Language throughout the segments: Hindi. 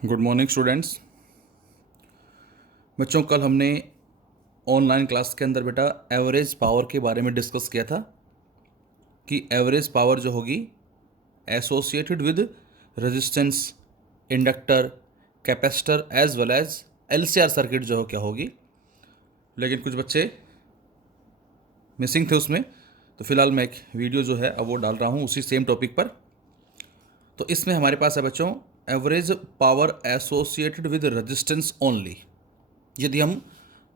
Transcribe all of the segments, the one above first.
Good morning students. बच्चों, कल हमने ऑनलाइन क्लास के अंदर बेटा एवरेज पावर के बारे में डिस्कस किया था कि एवरेज पावर जो होगी associated with resistance, inductor, capacitor as well as LCR circuit जो हो क्या होगी। लेकिन कुछ बच्चे मिसिंग थे उसमें, तो फिलहाल मैं एक वीडियो जो है अब वो डाल रहा हूँ उसी सेम टॉपिक पर। तो इसमें हमारे पास है बच्चों average power associated with resistance only. यदि हम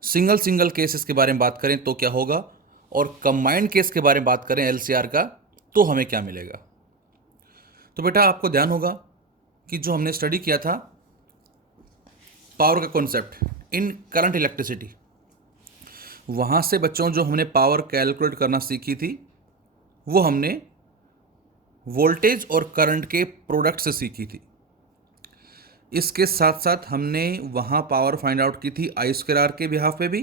सिंगल सिंगल केसेस के बारे में बात करें तो क्या होगा, और कंबाइंड केस के बारे में बात करें एलसीआर का तो हमें क्या मिलेगा। तो बेटा आपको ध्यान होगा कि जो हमने स्टडी किया था पावर का कॉन्सेप्ट इन करंट इलेक्ट्रिसिटी, वहाँ से बच्चों जो हमने पावर कैलकुलेट करना सीखी थी वो हमने वोल्टेज और करंट के प्रोडक्ट से सीखी थी। इसके साथ साथ हमने वहाँ पावर फाइंड आउट की थी आई स्क्वायर आर के बिहाफ पे भी,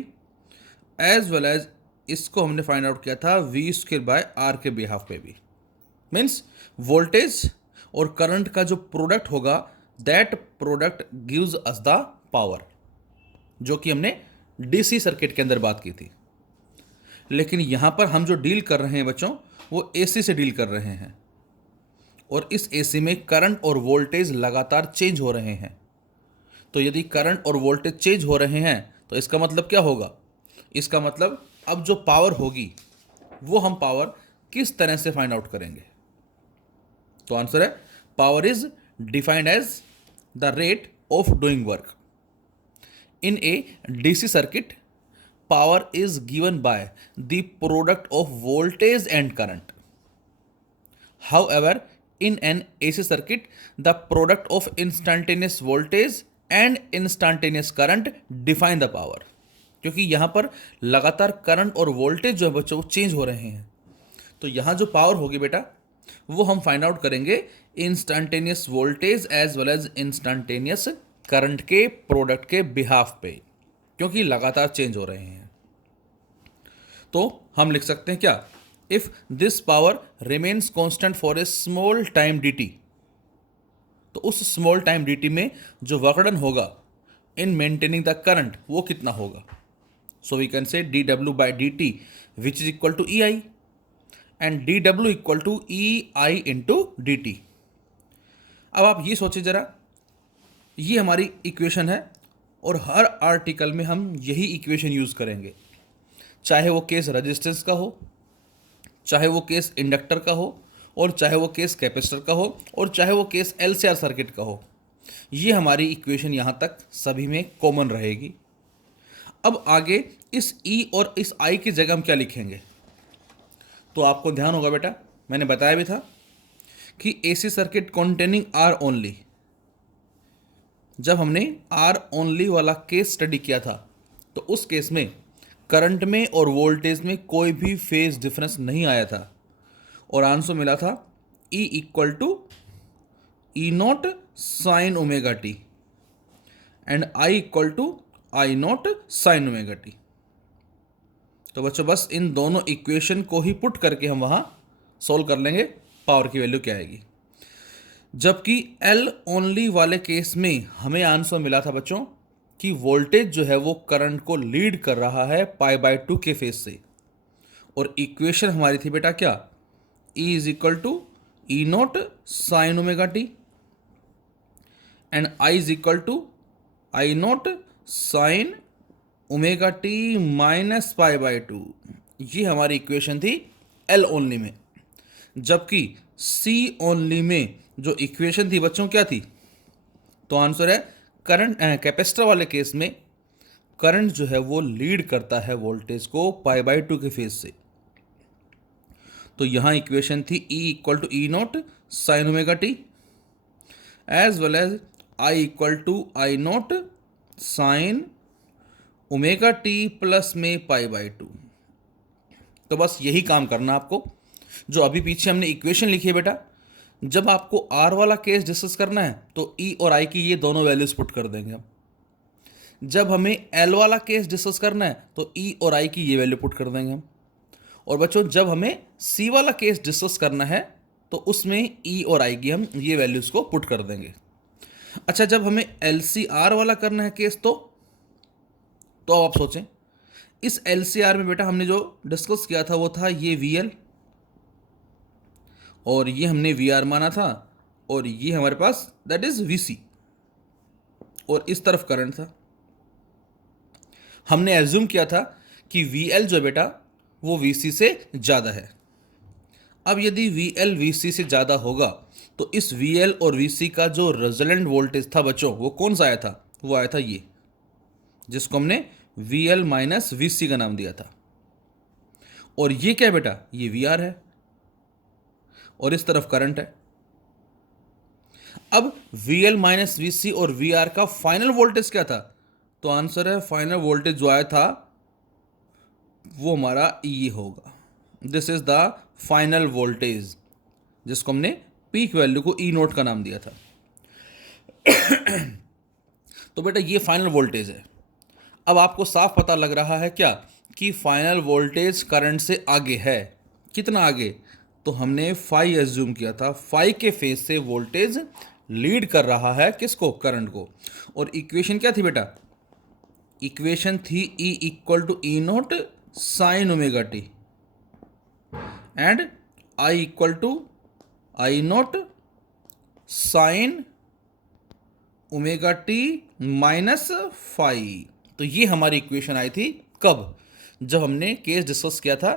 एज वेल एज इसको हमने फाइंड आउट किया था वी स्क्वायर बाय आर के बिहाफ पे भी। मीन्स वोल्टेज और करंट का जो प्रोडक्ट होगा that product gives us the power, जो कि हमने डीसी सर्किट के अंदर बात की थी। लेकिन यहाँ पर हम जो डील कर रहे हैं बच्चों वो एसी से डील कर रहे हैं, और इस एसी में करंट और वोल्टेज लगातार चेंज हो रहे हैं। तो यदि करंट और वोल्टेज चेंज हो रहे हैं तो इसका मतलब क्या होगा, इसका मतलब अब जो पावर होगी वो हम पावर किस तरह से फाइंड आउट करेंगे। तो आंसर है power is defined as the rate of doing work in a DC circuit. Power is given by the product of voltage and current. However, in an AC circuit, the product of instantaneous voltage and instantaneous current define the power। क्योंकि यहाँ पर लगातार करंट और वोल्टेज जो है बच्चों वो चेंज हो रहे हैं, तो यहाँ जो पावर होगी बेटा वो हम फाइंड आउट करेंगे instantaneous voltage as well as instantaneous current के प्रोडक्ट के बिहाफ पे, क्योंकि लगातार चेंज हो रहे हैं। तो हम लिख सकते हैं क्या, if this power remains constant for a small time dt, तो उस स्मॉल टाइम dt में जो वर्क डन होगा इन मेंटेनिंग द करंट वो कितना होगा। So we can say dw by dt which is equal to ei, and dw equal to ei into dt। अब आप ये सोचिए जरा, ये हमारी इक्वेशन है और हर आर्टिकल में हम यही इक्वेशन यूज करेंगे, चाहे वो केस रेजिस्टेंस का हो, चाहे वो केस इंडक्टर का हो, और चाहे वो केस कैपेसिटर का हो, और चाहे वो केस एलसीआर सर्किट का हो। ये हमारी इक्वेशन यहाँ तक सभी में कॉमन रहेगी। अब आगे इस E और इस I की जगह हम क्या लिखेंगे, तो आपको ध्यान होगा बेटा मैंने बताया भी था कि AC circuit containing R only, जब हमने आर ओनली वाला केस स्टडी किया था तो उस केस में करंट में और वोल्टेज में कोई भी फेज डिफरेंस नहीं आया था, और आंसर मिला था E equal to E not sine omega T and I equal to I not sine omega T. तो बच्चों बस इन दोनों इक्वेशन को ही पुट करके हम वहाँ सॉल्व कर लेंगे पावर की वैल्यू क्या आएगी। जबकि L ओनली वाले केस में हमें आंसर मिला था बच्चों कि वोल्टेज जो है वो करंट को लीड कर रहा है π/2 के फेज से, और इक्वेशन हमारी थी बेटा क्या, E is equal to E not sine omega T and I is equal to I not sine omega T minus π/2। ये हमारी इक्वेशन थी L ओनली में। जबकि C ओनली में जो इक्वेशन थी बच्चों क्या थी, तो आंसर है करंट कैपेसिटर वाले केस में करंट जो है वो लीड करता है वोल्टेज को π/2 के फेज से। तो यहाँ इक्वेशन थी E equal to E not sine omega T as well as I equal to I not sine omega T plus में π/2। तो बस यही काम करना आपको, जो अभी पीछे हमने इक्वेशन लिखी है बेटा, जब आपको आर वाला केस डिस्कस करना है तो ई और आई की ये दोनों वैल्यूज पुट कर देंगे हम। जब हमें एल वाला केस डिस्कस करना है तो ई और आई की ये वैल्यू पुट कर देंगे हम। और बच्चों जब हमें सी वाला केस डिस्कस करना है तो उसमें ई और आई की हम ये वैल्यूज को पुट कर देंगे। अच्छा, जब हमें LCR वाला करना है केस तो अब आप सोचें, इस LCR में बेटा हमने जो डिस्कस किया था वो था ये VL, और ये हमने VR माना था, और ये हमारे पास दैट इज VC, और इस तरफ करंट था। हमने एज्यूम किया था कि VL जो बेटा वो VC से ज़्यादा है। अब यदि VL VC से ज़्यादा होगा तो इस VL और VC का जो रिजल्टेंट वोल्टेज था बच्चों, वो कौन सा आया था? वो आया था ये, जिसको हमने VL माइनस VC का नाम दिया था। और ये क्या है बेटा? ये VR है, और इस तरफ करंट है। अब VL माइनस VC और VR का फाइनल वोल्टेज क्या था? तो आंसर है, फाइनल वोल्टेज जो आया था वो हमारा ये होगा, this is the final voltage, जिसको हमने पीक वैल्यू को E नोट का नाम दिया था। तो बेटा ये फाइनल वोल्टेज है। अब आपको साफ पता लग रहा है क्या कि फाइनल वोल्टेज करंट से आगे है। कितना आगे? तो हमने फाई एज्यूम किया था, फाई के फेज से वोल्टेज लीड कर रहा है किसको? करंट को। और इक्वेशन क्या थी बेटा? इक्वेशन थी E equal to E naught sine omega T and I equal to I naught sine omega T minus phi. तो ये हमारी इक्वेशन आई थी कब? जब हमने केस डिस्कस किया था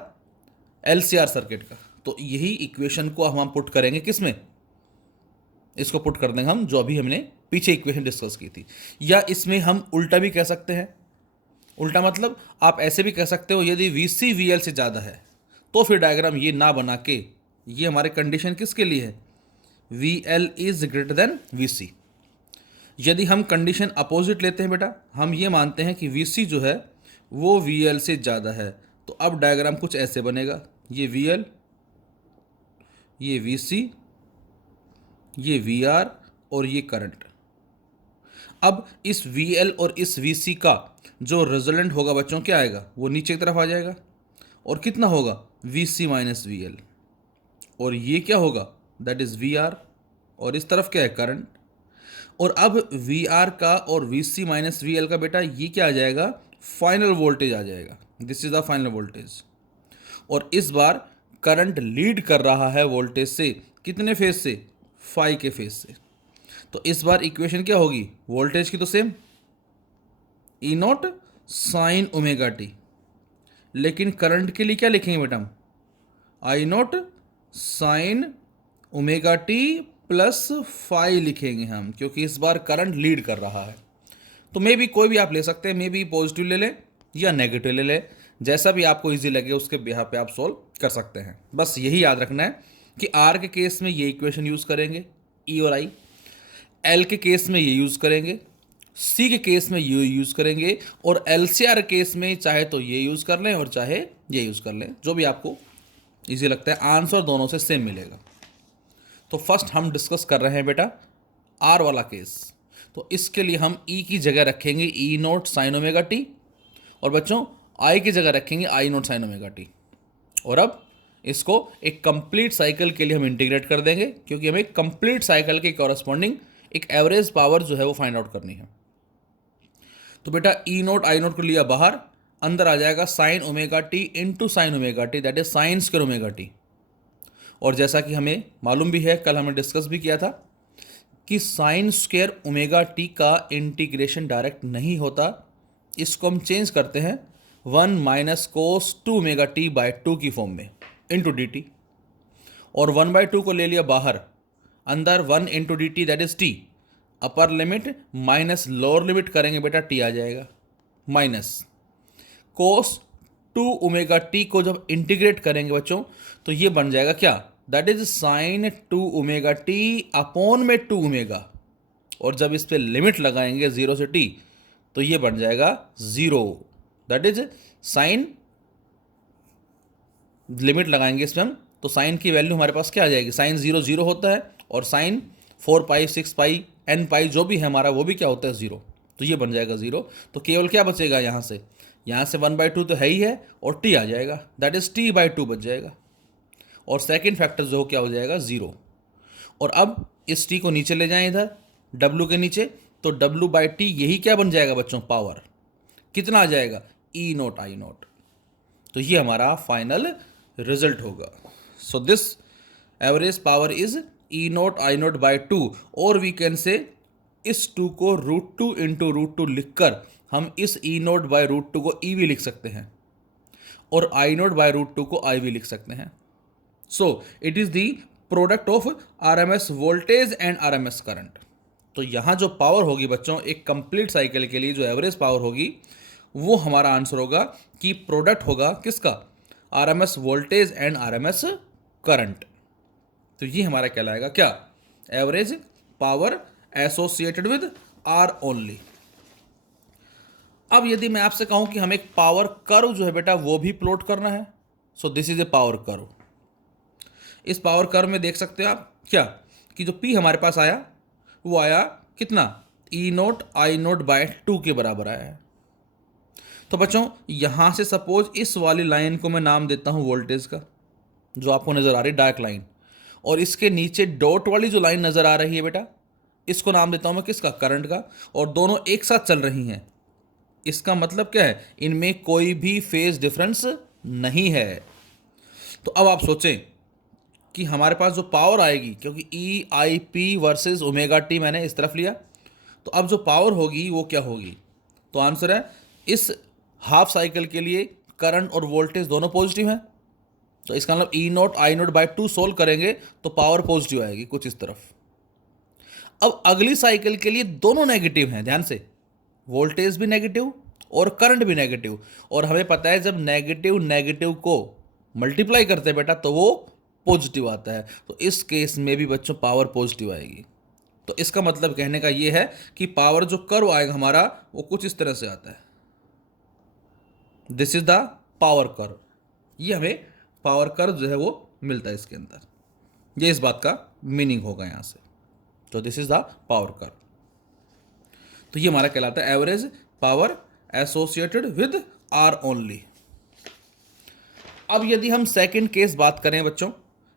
LCR सर्किट का। तो यही इक्वेशन को हम पुट करेंगे किस में? इसको पुट कर देंगे हम जो अभी हमने पीछे इक्वेशन डिस्कस की थी। या इसमें हम उल्टा भी कह सकते हैं। उल्टा मतलब आप ऐसे भी कह सकते हो, यदि VC VL से ज़्यादा है तो फिर डायग्राम ये ना बना के, ये हमारे कंडीशन किसके लिए है? VL is greater than VC। यदि हम कंडीशन अपोजिट लेते हैं बेटा, हम ये मानते हैं कि VC जो है वो VL से ज़्यादा है, तो अब डायग्राम कुछ ऐसे बनेगा, ये VL, ये VC, ये VR और ये करंट। अब इस VL और इस VC का जो रिजल्टेंट होगा बच्चों क्या आएगा? वो नीचे की तरफ आ जाएगा, और कितना होगा? VC माइनस VL, और ये क्या होगा? दैट इज VR, और इस तरफ क्या है? करंट। और अब VR का और VC माइनस VL का बेटा ये क्या आ जाएगा? फाइनल वोल्टेज आ जाएगा, this is the final voltage. और इस बार करंट लीड कर रहा है वोल्टेज से, कितने फेज से? फाई के फेज से। तो इस बार इक्वेशन क्या होगी? वोल्टेज की तो same, E naught sine omega T, लेकिन करंट के लिए क्या लिखेंगे बेटा हम? I naught sine omega T plus phi लिखेंगे हम, क्योंकि इस बार करंट लीड कर रहा है। तो मे बी कोई भी आप ले सकते हैं, मे बी पॉजिटिव ले लें या नेगेटिव ले लें, जैसा भी आपको इजी लगे उसके बिहाफ पे आप सोल्व कर सकते हैं। बस यही याद रखना है कि R के केस में ये इक्वेशन यूज़ करेंगे E और I, L के केस में ये यूज़ करेंगे, C के केस में ये यूज़ करेंगे, और LCR केस में चाहे तो ये यूज़ कर लें और चाहे ये यूज़ कर लें, जो भी आपको इजी लगता है। आंसर दोनों से सेम मिलेगा। तो फर्स्ट हम डिस्कस कर रहे हैं बेटा R वाला केस। तो इसके लिए हम E की जगह रखेंगे E naught sine omega T, और बच्चों I की जगह रखेंगे I naught sine omega T. और अब इसको एक कंप्लीट साइकिल के लिए हम इंटीग्रेट कर देंगे, क्योंकि हमें कंप्लीट साइकिल के कॉरस्पॉन्डिंग एक एवरेज पावर जो है वो फाइंड आउट करनी है। तो बेटा E नोट I नोट को लिया बाहर, अंदर आ जाएगा sign omega T into sine omega T, that is sign square omega T. और जैसा कि हमें मालूम भी है, कल हमने डिस्कस भी किया था कि साइन स्क्वायर ओमेगा टी का इंटीग्रेशन डायरेक्ट नहीं होता, इसको हम चेंज करते हैं 1 minus cos 2 omega T by 2 की फॉर्म में इंटू डी टी। और 1/2 को ले लिया बाहर, अंदर 1 into D T that is T, upper limit minus lower limit करेंगे बेटा टी आ जाएगा, माइनस कोस 2 ओमेगा टी को जब इंटीग्रेट करेंगे बच्चों तो ये बन जाएगा क्या? That is sign 2 omega T upon में 2 ओमेगा, और जब इस पे लिमिट लगाएंगे 0 से टी तो ये बन जाएगा 0, दैट इज साइन, लिमिट लगाएंगे इसमें हम तो साइन की वैल्यू हमारे पास क्या आ जाएगी? साइन 0 0 होता है, और साइन 4 पाई 6 पाई n पाई जो भी है हमारा वो भी क्या होता है? 0। तो ये बन जाएगा 0। तो केवल क्या बचेगा यहाँ से? 1/2 तो है ही है, और t आ जाएगा, दैट इज t/2 बच जाएगा, और सेकेंड फैक्टर जो क्या हो जाएगा? 0। और अब इस t को नीचे ले जाएं इधर, W के नीचे, तो W/T यही क्या बन जाएगा बच्चों, पावर। कितना आ जाएगा, E0I0। तो ये हमारा फाइनल रिजल्ट होगा। So this average power is E0I0/2, और वी कैन से इस 2 को √2 इंटू √2 लिखकर हम इस E0/√2 को E भी लिख सकते हैं और I0/√2 को I भी लिख सकते हैं। So it is the product of RMS voltage and RMS current. तो यहाँ जो पावर होगी बच्चों एक कंप्लीट साइकिल के लिए, जो एवरेज पावर होगी, वो हमारा आंसर होगा कि प्रोडक्ट होगा किसका, RMS voltage and RMS current. तो ये हमारा कहलाएगा क्या, average power associated with R only. अब यदि मैं आपसे कहूं कि हमें एक पावर कर्व जो है बेटा वो भी प्लॉट करना है, so this is a power curve. इस पावर कर्व में देख सकते हो आप क्या, कि जो P हमारे पास आया वो आया कितना, E0I0/2 के बराबर आया है। तो बच्चों यहां से सपोज इस वाली लाइन को मैं नाम देता हूं वोल्टेज का, जो आपको नजर आ रही है डार्क लाइन, और इसके नीचे डॉट वाली जो लाइन नजर आ रही है बेटा, इसको नाम देता हूं मैं किसका, करंट का, और दोनों एक साथ चल रही हैं। इसका मतलब क्या है, इनमें कोई भी फेज डिफरेंस नहीं है। तो अब आप सोचें कि हमारे पास जो पावर आएगी, क्योंकि EIP वर्सेस ω/T मैंने इस तरफ लिया, तो अब जो पावर होगी वो क्या होगी, तो आंसर है इस हाफ साइकिल के लिए करंट और वोल्टेज दोनों पॉजिटिव हैं, तो इसका मतलब E0I0/2 सोल्व करेंगे तो पावर पॉजिटिव आएगी कुछ इस तरफ। अब अगली साइकिल के लिए दोनों नेगेटिव हैं, ध्यान से, वोल्टेज भी नेगेटिव और करंट भी नेगेटिव, और हमें पता है जब नेगेटिव नेगेटिव को मल्टीप्लाई करते हैं बेटा तो वो पॉजिटिव आता है। तो इस केस में भी बच्चों पावर पॉजिटिव आएगी। तो इसका मतलब कहने का ये है कि पावर जो कर्व आएगा हमारा वो कुछ इस तरह से आता है, this is the power curve. ये हमें पावर कर्व जो है वो मिलता है इसके अंदर, ये इस बात का मीनिंग होगा यहां से। तो this is the power curve. तो ये हमारा कहलाता है average power associated with R only. अब यदि हम सेकंड केस बात करें बच्चों,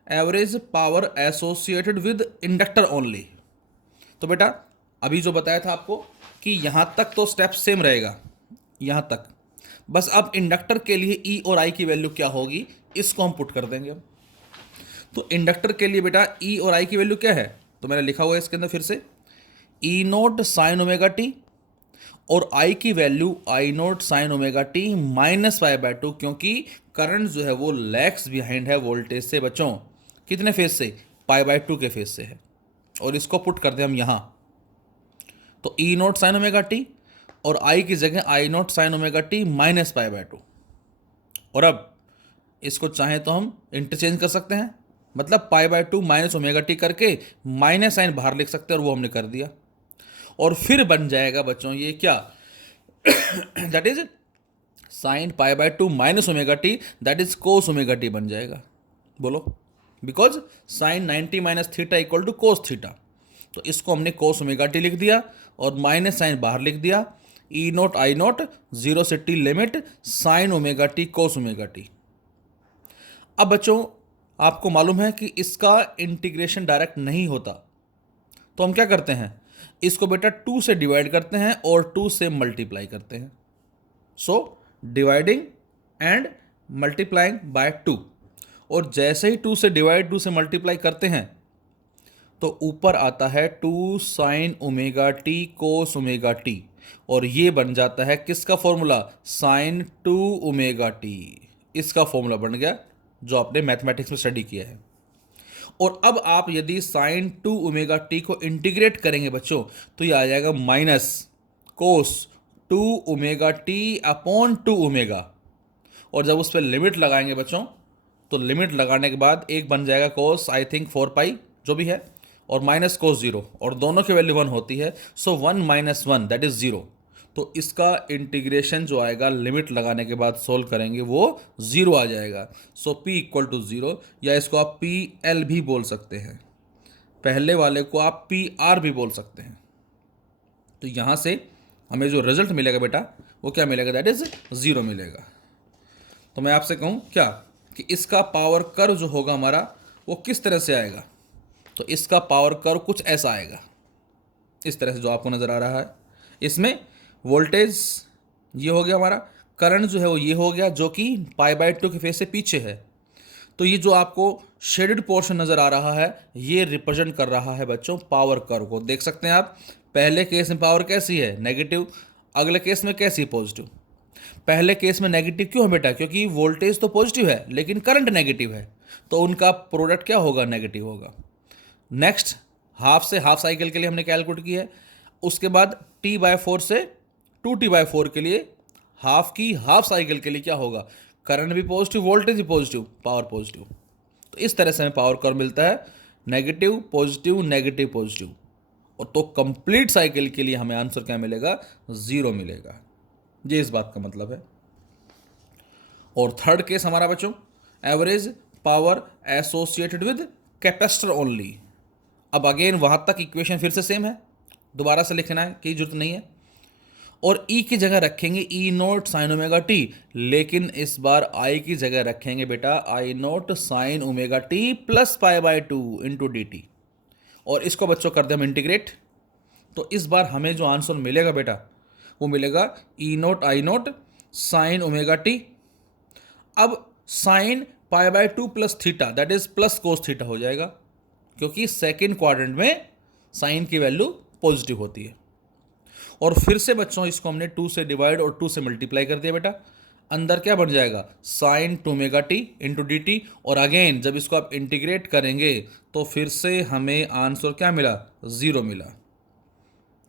average power associated with inductor only, तो बेटा अभी जो बताया था आपको कि यहां तक तो स्टेप सेम रहेगा, यहां तक, बस अब इंडक्टर के लिए E और I की वैल्यू क्या होगी इसको हम पुट कर देंगे। तो इंडक्टर के लिए बेटा E और I की वैल्यू क्या है, तो मैंने लिखा हुआ है इसके अंदर फिर से, E0 sin ω/t, और I की वैल्यू I0 sin ω/t -π/2, क्योंकि करंट जो है वो लैग्स बिहाइंड है वोल्टेज से बच्चों, कितने फेज से, π/2 के फेज से है, और इसको पुट कर दें हम यहाँ, तो E0 sin ω/t और I की जगह I0 sin ω/t -π/2। और अब इसको चाहें तो हम इंटरचेंज कर सकते हैं, मतलब π/2 -ω/t करके माइनस साइन बाहर लिख सकते हैं, और वो हमने कर दिया, और फिर बन जाएगा बच्चों ये क्या, that is sine π/2 -ω/t, that is cos ω/t बन जाएगा। बोलो, because sine 90 - theta equal to cos theta, तो इसको हमने cos ω/t लिख दिया और माइनस साइन बाहर लिख दिया, E0I0 0 से t limit sign ω/t cos ω/t। अब बच्चों आपको मालूम है कि इसका इंटीग्रेशन डायरेक्ट नहीं होता, तो हम क्या करते हैं, इसको बेटा 2 से डिवाइड करते हैं और 2 से मल्टीप्लाई करते हैं। So dividing and multiplying by 2, और जैसे ही 2 से डिवाइड 2 से मल्टीप्लाई करते हैं तो ऊपर आता है 2 sin ω/t cos ω/t, और ये बन जाता है किसका फॉर्मूला, sin 2 ω/t, इसका फॉर्मूला बन गया जो आपने मैथमेटिक्स में स्टडी किया है। और अब आप यदि sin 2 ω/t को इंटीग्रेट करेंगे बच्चों, तो ये आ जाएगा माइनस cos 2 ω/t अपॉन 2 ω, और जब उस पर लिमिट लगाएंगे बच्चों, तो लिमिट लगाने के बाद एक बन जाएगा cos आई थिंक 4π जो भी है, और माइनस cos 0, और दोनों की वैल्यू 1 होती है, सो 1 - 1 दैट इज 0। तो इसका इंटीग्रेशन जो आएगा लिमिट लगाने के बाद सोल्व करेंगे वो 0 आ जाएगा। सो p इक्वल टू 0, या इसको आप PL भी बोल सकते हैं, पहले वाले को आप PR भी बोल सकते हैं। तो यहाँ से हमें जो रिजल्ट मिलेगा बेटा वो क्या मिलेगा, दैट इज 0 मिलेगा। तो मैं आपसे कहूँ क्या कि इसका पावर कर्व जो होगा हमारा वो किस तरह से आएगा, तो इसका पावर कर्व कुछ ऐसा आएगा, इस तरह से जो आपको नज़र आ रहा है। इसमें वोल्टेज ये हो गया हमारा, करंट जो है वो ये हो गया जो कि π/2 के फेज से पीछे है। तो ये जो आपको शेडेड पोर्शन नज़र आ रहा है ये रिप्रेजेंट कर रहा है बच्चों पावर कर्व को। देख सकते हैं आप, पहले केस में पावर कैसी है, नेगेटिव, अगले केस में कैसी है, पॉजिटिव। पहले केस में नेगेटिव क्यों है बेटा, क्योंकि वोल्टेज तो पॉजिटिव है लेकिन करंट नेगेटिव है, तो उनका प्रोडक्ट क्या होगा, नेगेटिव होगा। नेक्स्ट, हाफ से हाफ साइकिल के लिए हमने कैलकुलेट की है। उसके बाद T/4 से 2T/4 के लिए हाफ की हाफ साइकिल के लिए क्या होगा, करंट भी पॉजिटिव, वोल्टेज भी पॉजिटिव, पावर पॉजिटिव। तो इस तरह से हमें पावर कर्व मिलता है, नेगेटिव पॉजिटिव नेगेटिव पॉजिटिव। और तो कंप्लीट साइकिल के लिए हमें आंसर क्या मिलेगा, 0 मिलेगा। ये इस बात का मतलब है। और थर्ड केस हमारा बच्चों, average power associated with capacitor only. अब अगेन वहां तक इक्वेशन फिर से सेम है, दोबारा से लिखना है की जरूरत नहीं है। और ई की जगह रखेंगे E nought sine omega T, लेकिन इस बार आई की जगह रखेंगे बेटा I note sine omega T plus π/2 into D T. और इसको बच्चों कर दे हम इंटीग्रेट, तो इस बार हमें जो आंसर मिलेगा बेटा वो मिलेगा E note I note sine omega T. अब sine π/2 plus theta that is plus cos theta हो जाएगा, क्योंकि सेकेंड क्वाड्रेंट में साइन की वैल्यू पॉजिटिव होती है। और फिर से बच्चों इसको हमने 2 से डिवाइड और 2 से मल्टीप्लाई कर दिया बेटा, अंदर क्या बन जाएगा, sine 2 T into D T. और अगेन जब इसको आप इंटीग्रेट करेंगे तो फिर से हमें आंसर क्या मिला, 0 मिला।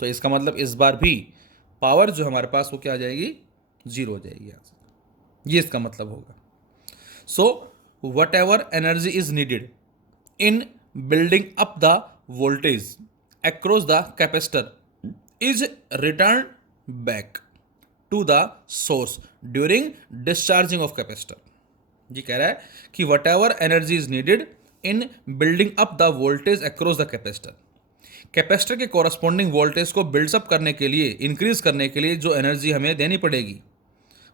तो इसका मतलब इस बार भी पावर जो हमारे पास वो क्या आ जाएगी, 0 हो जाएगी आंसर। ये इसका मतलब होगा। So what ever energy is needed in building up the voltage across the capacitor is returned back to the source during discharging of capacitor। ये कह रहा है कि whatever energy is needed in building up the voltage across the capacitor, capacitor के कॉरस्पॉन्डिंग वोल्टेज को बिल्डअप करने के लिए, इंक्रीज करने के लिए जो एनर्जी हमें देनी पड़ेगी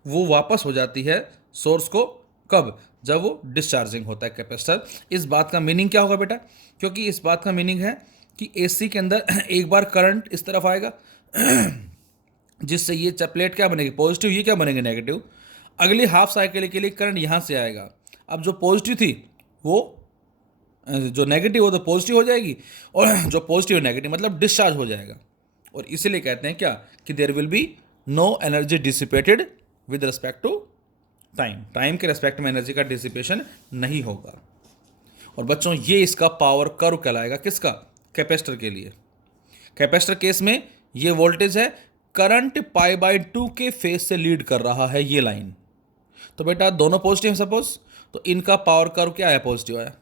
वो वापस हो जाती है सोर्स को, कब, जब वो डिस्चार्जिंग होता है कैपेसिटर। इस बात का मीनिंग क्या होगा बेटा, क्योंकि इस बात का मीनिंग है कि एसी के अंदर एक बार करंट इस तरफ आएगा जिससे ये प्लेट क्या बनेगी, पॉजिटिव, ये क्या बनेंगे, नेगेटिव। अगली हाफ साइकिल के लिए करंट यहाँ से आएगा, अब जो पॉजिटिव थी वो जो नेगेटिव हो तो पॉजिटिव हो जाएगी, और जो पॉजिटिव नेगेटिव मतलब डिस्चार्ज हो जाएगा। और इसीलिए कहते हैं क्या कि there will be no energy dissipated with respect to time, time के रिस्पेक्ट में एनर्जी का डिसिपेशन नहीं होगा। और बच्चों ये इसका पावर कर्व कहलाएगा, किसका, कैपेसिटर के लिए। कैपेसिटर केस में ये वोल्टेज है, करंट π/2 के फेज से लीड कर रहा है ये लाइन। तो बेटा दोनों पॉजिटिव हैं सपोज, तो इनका पावर कर्व क्या है, पॉजिटिव आया।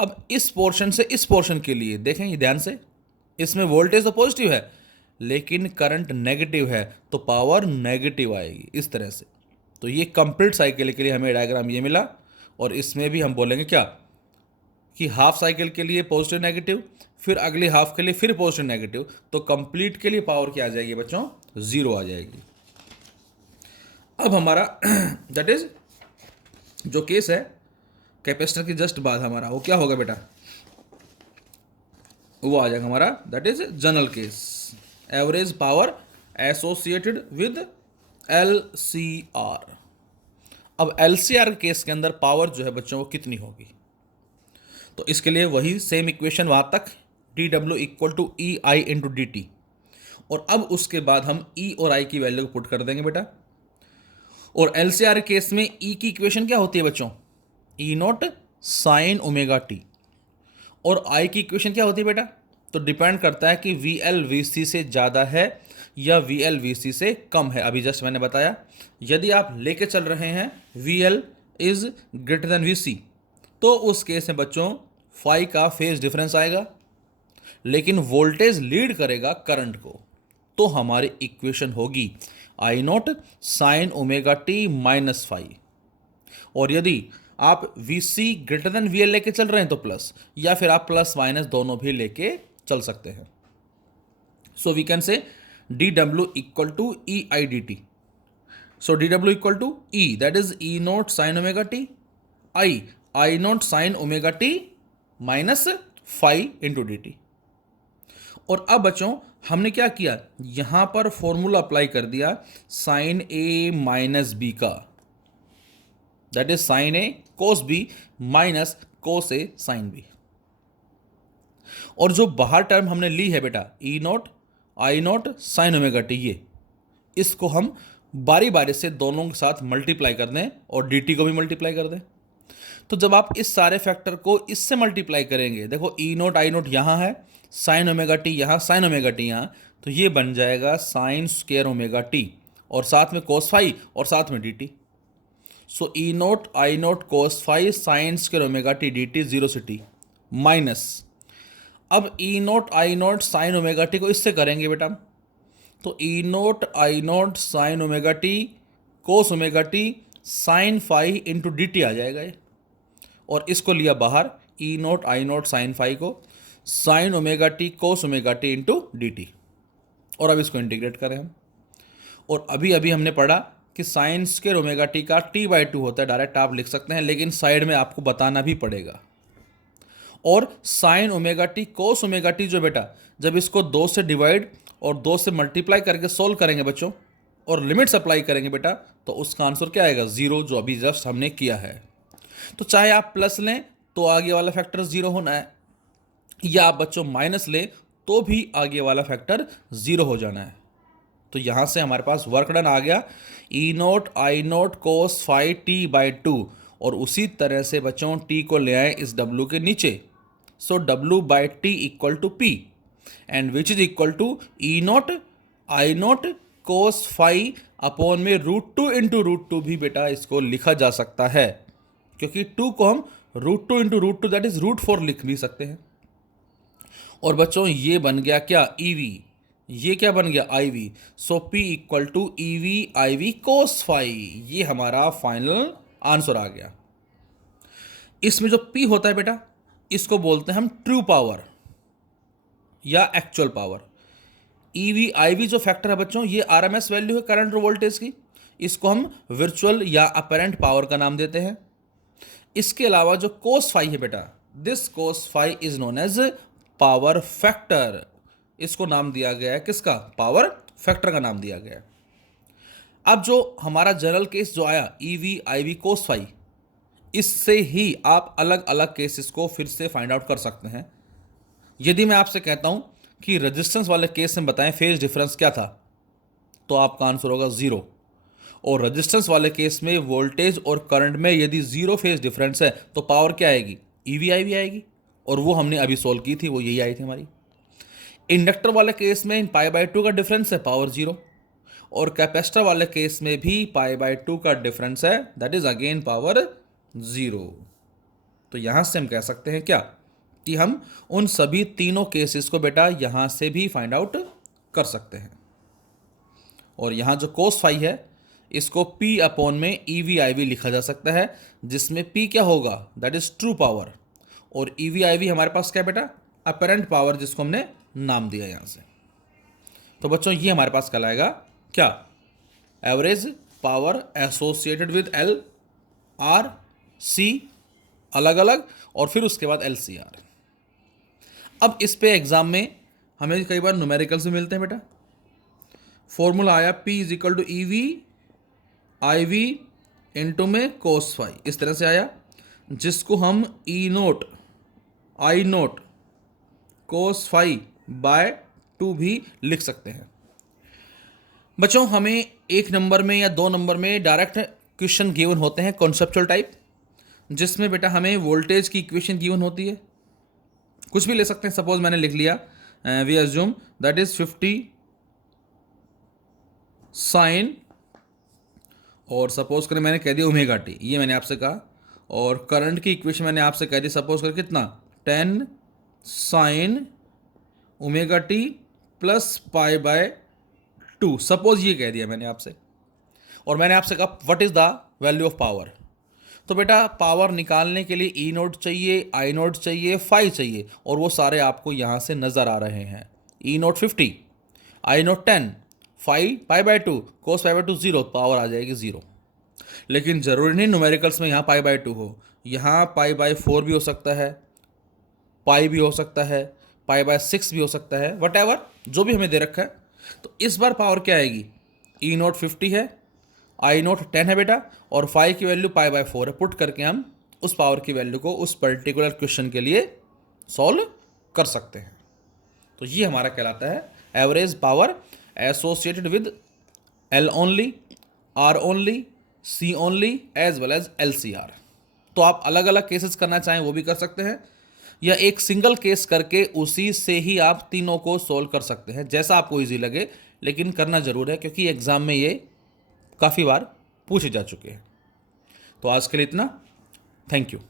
अब इस पोर्शन से इस पोर्शन के लिए देखें ये ध्यान से, इसमें वोल्टेज तो पॉजिटिव है लेकिन करंट नेगेटिव है, तो पावर नेगेटिव आएगी इस तरह से। तो ये कंप्लीट साइकिल के लिए हमें डायग्राम ये मिला। और इसमें भी हम बोलेंगे क्या कि हाफ साइकिल के लिए पॉजिटिव नेगेटिव, फिर अगली हाफ के लिए फिर पॉजिटिव नेगेटिव, तो कंप्लीट के लिए पावर क्या आ जाएगी बच्चों, 0 आ जाएगी। अब हमारा दैट इज जो केस है कैपेसिटर के जस्ट बाद हमारा वो क्या होगा बेटा, वो आ जाएगा हमारा that is general case, average power associated with LCR। अब LCR केस के अंदर पावर जो है बच्चों वो कितनी होगी, तो इसके लिए वही सेम इक्वेशन वहाँ तक, dW equal to EI into dt। और अब उसके बाद हम E और I की वैल्यू को पुट कर देंगे बेटा। और LCR केस में E की इक्वेशन क्या होती है बच्चों, E naught sine omega T. और I की इक्वेशन क्या होती है बेटा, तो डिपेंड करता है कि VL VC से ज़्यादा है या VL VC से कम है। अभी जस्ट मैंने बताया, यदि आप लेके चल रहे हैं VL is greater than VC, तो उस केस में बच्चों फाई का फेज डिफरेंस आएगा, लेकिन वोल्टेज लीड करेगा करंट को, तो हमारी इक्वेशन होगी I not sine omega T minus phi. और यदि आप VC ग्रेटर देन VL लेके चल रहे हैं तो प्लस, या फिर आप प्लस माइनस दोनों भी लेके चल सकते हैं। So we can say dW equal to EI dt। So dW equal to E that is E naught sine omega T, I naught sine omega T minus phi into D T. और अब बच्चों हमने क्या किया, यहाँ पर फॉर्मूला अप्लाई कर दिया साइन ए माइनस बी का, that is sine A cos B minus cos A sine B. और जो बाहर टर्म हमने ली है बेटा E note I note sine omega T, ये इसको हम बारी बारी से दोनों के साथ मल्टीप्लाई कर दें और डी टी को भी मल्टीप्लाई कर दें। तो जब आप इस सारे फैक्टर को इससे मल्टीप्लाई करेंगे, देखो ई नोट आई नोट यहाँ है, साइन ओमेगा टी यहाँ, साइन ओमेगा टी यहाँ, तो ये बन जाएगा साइन स्क्वायर ओमेगा टी और साथ में कोस फाई और साथ में D T. So E note I note cos phi sine square omega T D T, zero से टी माइनस, अब E note I note sine omega T को इससे करेंगे बेटा, तो E note I note sine omega T cos omega T sine phi into D T आ जाएगा ये, और इसको लिया बाहर E note I note sine phi को sine omega T cos omega T into D T, और अब इसको इंटीग्रेट करें हम। और अभी अभी हमने पढ़ा कि साइन स्क्वायर ओमेगा टी का टी बाई टू होता है, डायरेक्ट आप लिख सकते हैं, लेकिन साइड में आपको बताना भी पड़ेगा। और sign omega T cos omega T जो बेटा, जब इसको 2 से डिवाइड और 2 से मल्टीप्लाई करके सोल्व करेंगे बच्चों और लिमिट्स अप्लाई करेंगे बेटा, तो उसका आंसर क्या आएगा, जीरो, जो अभी जस्ट हमने किया है। तो चाहे आप प्लस लें तो आगे वाला फैक्टर जीरो होना है, या आप बच्चों माइनस लें तो भी आगे वाला फैक्टर जीरो हो जाना है। तो यहां से हमारे पास वर्क डन आ गया E note I note cos phi T by two, और उसी तरह से बच्चों टी को ले आए इस डब्ल्यू के नीचे, so W by T equal to P and which is equal to E note I note cos phi upon में √2 इंटू √2 भी बेटा इसको लिखा जा सकता है, क्योंकि 2 को हम √2 इंटू √2 दैट इज √4 लिख भी सकते हैं। और बच्चों ये बन गया क्या, ईवी, ये क्या बन गया, I V, so P equal to E V I V cos phi, ये हमारा फाइनल आंसर आ गया। इसमें जो पी होता है बेटा, इसको बोलते हैं हम ट्रू पावर या actual power. E V I V जो फैक्टर है बच्चों, ये आरएमएस वैल्यू है करंट और वोल्टेज की, इसको हम वर्चुअल या अपेरेंट पावर का नाम देते हैं। इसके अलावा जो कोस फाई है बेटा, this cos phi is known as power factor, इसको नाम दिया गया है किसका, पावर फैक्टर का नाम दिया गया है। अब जो हमारा जनरल केस जो आया E V I V cos phi, इससे ही आप अलग अलग केसेस को फिर से फाइंड आउट कर सकते हैं। यदि मैं आपसे कहता हूं कि रेजिस्टेंस वाले केस में बताएं फेज डिफरेंस क्या था, तो आपका आंसर होगा जीरो। और रेजिस्टेंस वाले केस में वोल्टेज और करंट में यदि जीरो फेज डिफरेंस है तो पावर क्या आएगी, ईवीआईवी आएगी, और वो हमने अभी सोल्व की थी, वो यही आई थी हमारी। इंडक्टर वाले केस में इन π/2 का डिफरेंस है, पावर जीरो, और कैपेसिटर वाले केस में भी π/2 का डिफरेंस है, that is again power zero. तो यहां से हम कह सकते हैं क्या, कि हम उन सभी तीनों केसेस को बेटा यहां से भी फाइंड आउट कर सकते हैं। और यहां जो कोस फाई है, इसको P अपॉन में EV/IV लिखा जा सकता है, जिसमें P क्या होगा, दैट इज ट्रू पावर, और EV/IV हमारे पास क्या बेटा, अपेरेंट पावर, जिसको हमने नाम दिया यहां से। तो बच्चों ये हमारे पास कहलाएगा क्या, average power associated with L R C अलग अलग, और फिर उसके बाद LCR। अब इस पे एग्जाम में हमें कई बार न्यूमेरिकल्स भी मिलते हैं बेटा। फॉर्मूला आया P is equal to EV/IV into में कोस फाई, इस तरह से आया, जिसको हम E note I note cos phi bye 2 भी लिख सकते हैं। बच्चों हमें 1 नंबर में या 2 नंबर में डायरेक्ट क्वेश्चन गिवन होते हैं कॉन्सेप्चुअल टाइप, जिसमें बेटा हमें वोल्टेज की इक्वेशन गिवन होती है, कुछ भी ले सकते हैं। सपोज मैंने लिख लिया we assume that is 50 sine, और सपोज करें मैंने कह दिया ओमेगा टी, ये मैंने आपसे कहा, और करंट की इक्वेशन मैंने आपसे कह दी सपोज कर कितना 10 sine omega T plus π/2, suppose ये कह दिया मैंने आपसे, और मैंने आपसे कहा what is the value of power. तो बेटा पावर निकालने के लिए ई नोट चाहिए, आई नोट चाहिए, फाई चाहिए, और वो सारे आपको यहाँ से नज़र आ रहे हैं। ई नोट 50, आई नोट 10, फाई π/2, कोस π/2 0, पावर आ जाएगी 0। लेकिन ज़रूरी नहीं न्यूमेरिकल्स में यहाँ π/2 हो, यहाँ π/4 भी हो सकता है, पाई भी हो सकता है, π/6 भी हो सकता है, वट एवर जो भी हमें दे रखा है। तो इस बार पावर क्या आएगी, E0 50 है, I0 10 है बेटा, और फाई की वैल्यू π/4 है। पुट करके हम उस पावर की वैल्यू को उस पर्टिकुलर क्वेश्चन के लिए सॉल्व कर सकते हैं। तो ये हमारा कहलाता है average power associated with L only, R only, C only as well as LCR। तो आप अलग अलग केसेस करना चाहें वो भी कर सकते हैं, या एक सिंगल केस करके उसी से ही आप तीनों को सोल्व कर सकते हैं, जैसा आपको इजी लगे, लेकिन करना जरूर है क्योंकि एग्जाम में ये काफ़ी बार पूछे जा चुके हैं। तो आज के लिए इतना, थैंक यू।